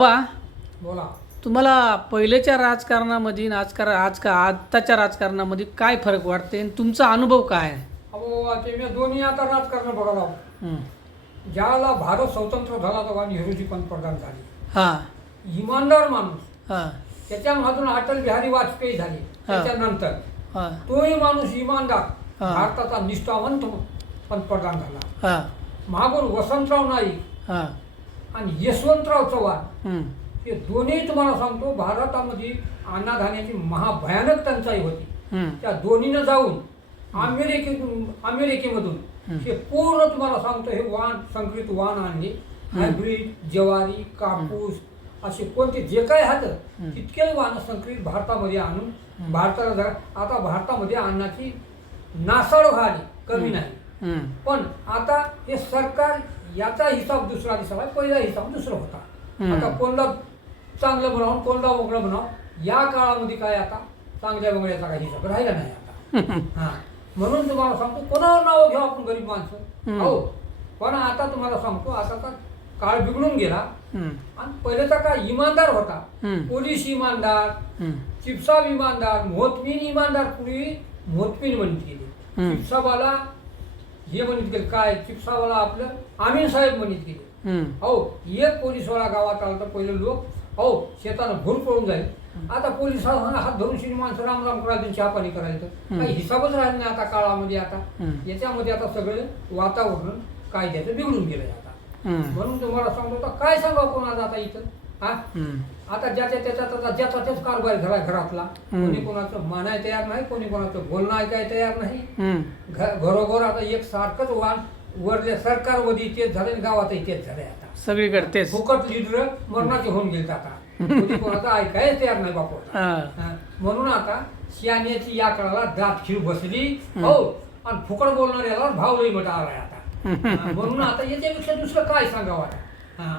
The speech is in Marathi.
बा बोला. तुम्हाला पहिलेच्या राजकारणामध्ये आजकार आज का आत्ताच्या राजकारणामध्ये काय फरक वाटते आणि तुमचा अनुभव काय आहे? अहो ते मी दोन्ही आता राजकारण बघायला हं. ज्याला भारत स्वतंत्र झाला तेव्हा नेहरूजी पंतप्रधान झाले. हां. इमानदार माणूस. हां. त्याच्यामधून अटल बिहारी वाजपेयी झाले. त्याच्यानंतर हां. तोही माणूस इमानदार. हा. भारताचा निष्ठावंत पंतप्रधान झाला. हां. मागून वसंतराव नाईक हां. आणि यशवंतराव चव्हाण. हं. हे दोन्ही तुम्हाला सांगतो भारतामध्ये अन्नधान्याची महाभयानक टंचाई होती. त्या दोन्हीनं जाऊन अमेरिकेतून अमेरिकेमधून हे पूर्ण तुम्हाला सांगतो हे वाण संकरित वाण आणले. हायब्रीड ज्वारी कापूस असे कोणते जे काय हातं तितके वाण संकरित भारतामध्ये आणून भारताला आता भारतामध्ये अन्नाची नासाड व्हाली कमी नाही. पण आता हे सरकार याचा हिसाब दुसरा दिसावा पहिला हिसाब दुसरा होता. आता कोणला चांगलं बनावून कोणला वगळं बनावं या काळामध्ये काय आता चांगल्या वगळ्याचा काही हिसाब राहिला नाही आता हा म्हणून तुम्हाला सांगतो कोणावर नाव घ्यावं आपण गरीब माणसं. हो पण आता तुम्हाला सांगतो आता का काळ बिघडून गेला. आणि पहिलेचा काय इमानदार होता. पोलीस इमानदार. चिपसाब इमानदार मोहतमीन इमानदार पूर्वी मोहतमीन म्हणत. चिपसाबाला हे म्हणत गेले काय चिपसाबाला आपलं आमीन साहेब म्हणत गेले हं. एक पोलीसवाला गावात आला तर पहिले लोक हो शेतानं भूल पळून जाईल आता पोलीस हात धरून शिरी माणसं राम राम करायला चहा पाणी करायचं. काही हिसाबच राहिला नाही आता काळामध्ये आता. याच्यामध्ये आता सगळे वातावरण कायद्याचं बिघडून गेलंय आता. म्हणून तुम्हाला सांगतो काय सांगावं कोणाला आता इथं हा. आता ज्याच्या त्याच्यात आता ज्याचा त्याच कारभार झाला घरातला. कोणी कोणाचं मानाय तयार नाही कोणी कोणाचं बोलणं ऐकाय तयार नाही. घरोघर आता एक सारखंच वाण वरल्या सरकारमध्ये तेच झाले गावातही तेच झाले आता. सगळीकडे तेच. फुकट लिडर मरणाचे होऊन गेले आता. कोणी कोणाचं ऐकायच तयार नाही बापू. म्हणून आता शियाण्याची या काळाला दात खीळ बसली. हो. आणि फुकट बोलणाऱ्याला भाव लई आलाय आता. म्हणून आता याच्यापेक्षा दुसरं काय सांगावं आता? हा.